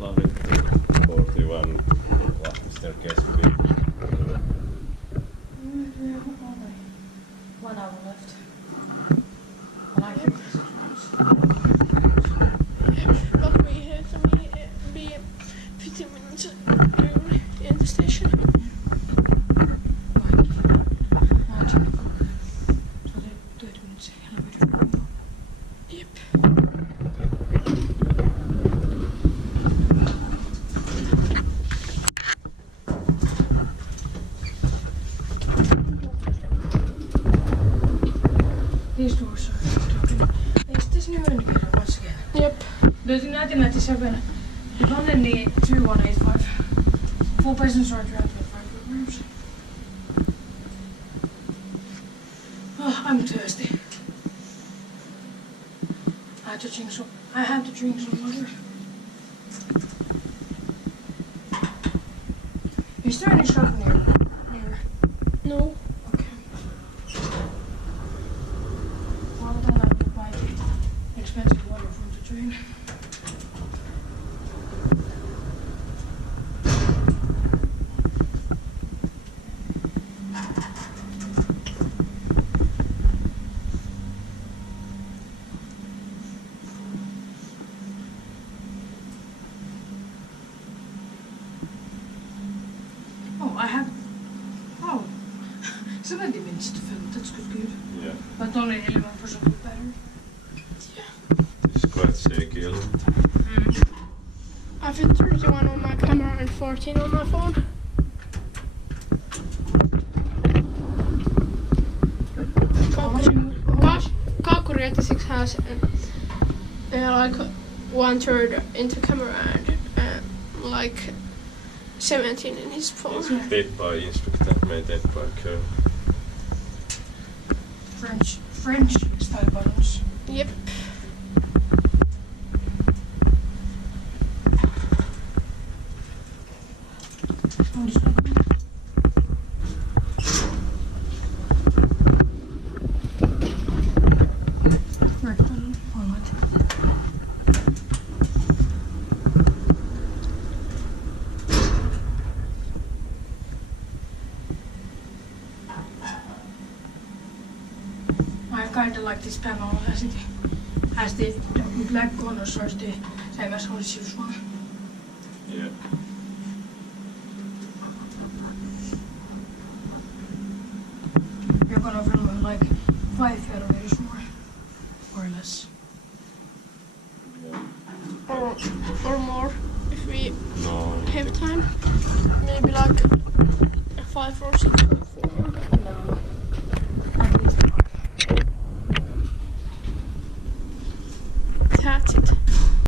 Lahdenkatu 41 Lahti staircase B. 1 hour left. I like it. But we have to be 15 minutes in the station. Yep. These doors are open. Is this new indicator once again? Yep. The 1997 London 2185. 4 passengers, 305 rooms. Oh, I'm thirsty. I have to drink some water. Is there any shop near? No. Okay. Well, then I will buy the expensive water from the train. Oh, I have. Oh, 70 minutes to film. That's good. Yeah. But only 11% of battery. It's quite shaky a little bit. I have 31 on my camera and 14 on my phone. Kaakkuri86 has like 1/3 into camera and like 17 in his phone. It's made by Inspecta, maintained by Kone. French style buttons. Yep. Red button, alright. I kinda like this panel as it has the black corners or the same as Otis one. Yeah. You're gonna film like 5 elevators more or less. Yeah. Or more if we No. have time. Maybe like 5 or 6 or 4. No. At least 5. That's it.